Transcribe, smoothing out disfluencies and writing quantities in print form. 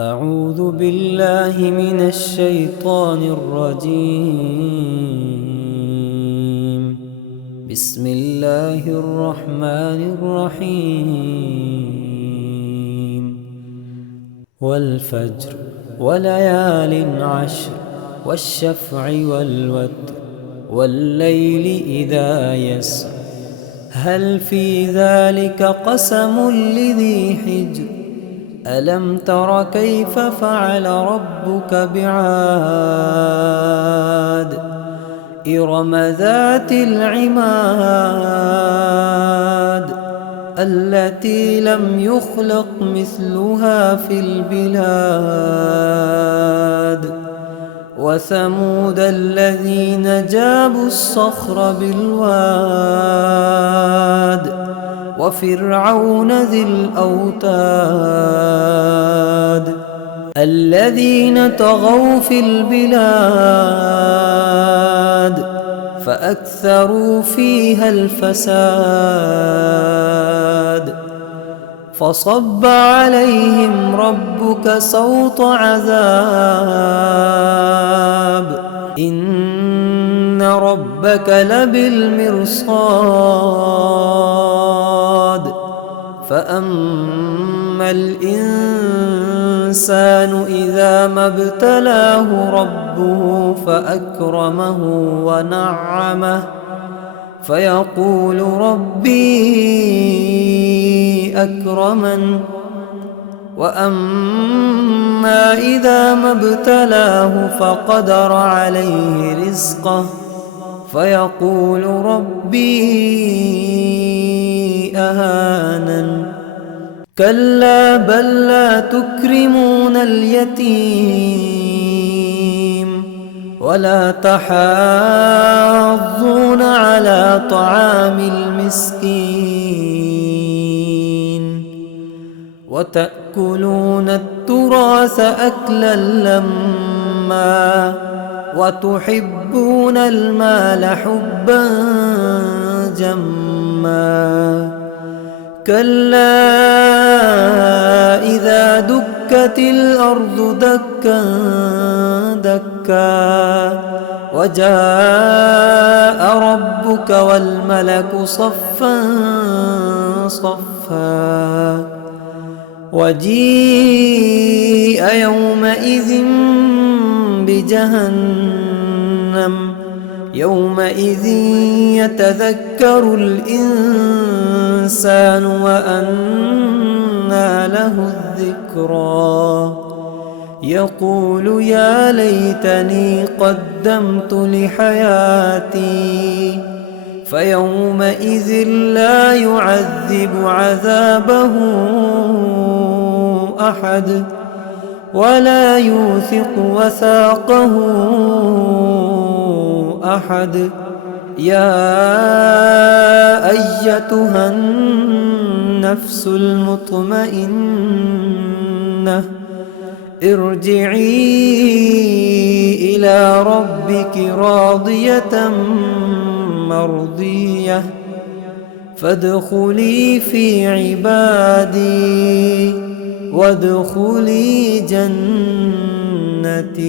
أعوذ بالله من الشيطان الرجيم. بسم الله الرحمن الرحيم. والفجر وليال عشر والشفع والوتر والليل إذا يسر هل في ذلك قسم لذي حجر ألم تر كيف فعل ربك بعاد إرم ذات العماد التي لم يخلق مثلها في البلاد وثمود الذين جابوا الصخر بالواد وفرعون ذي الأوتاد الذين طغوا في البلاد فأكثروا فيها الفساد فصب عليهم ربك سوط عذاب إن ربك لبالمرصاد فأما الإنسان إذا ما ابتلاه ربه فأكرمه ونعمه فيقول ربي أكرمن وأما إذا ما ابتلاه فقدر عليه رزقه فيقول ربي أهانن كلا بل لا تكرمون اليتيم ولا تحاضون على طعام المسكين وتأكلون التراث أكلا لما وتحبون المال حبا جما كلا إذا دكت الأرض دكا دكا وجاء ربك والملك صفا صفا وجيء يومئذ بجهنم يومئذ يتذكر الإنسان وأنى له الذكرى يقول يا ليتني قدمت لحياتي فيومئذ لا يعذب عذابه أحد ولا يوثق وثاقه أحد يا أيتها النفس المطمئنة ارجعي إلى ربك راضية مرضية فادخلي في عبادي وادخلي جنتي.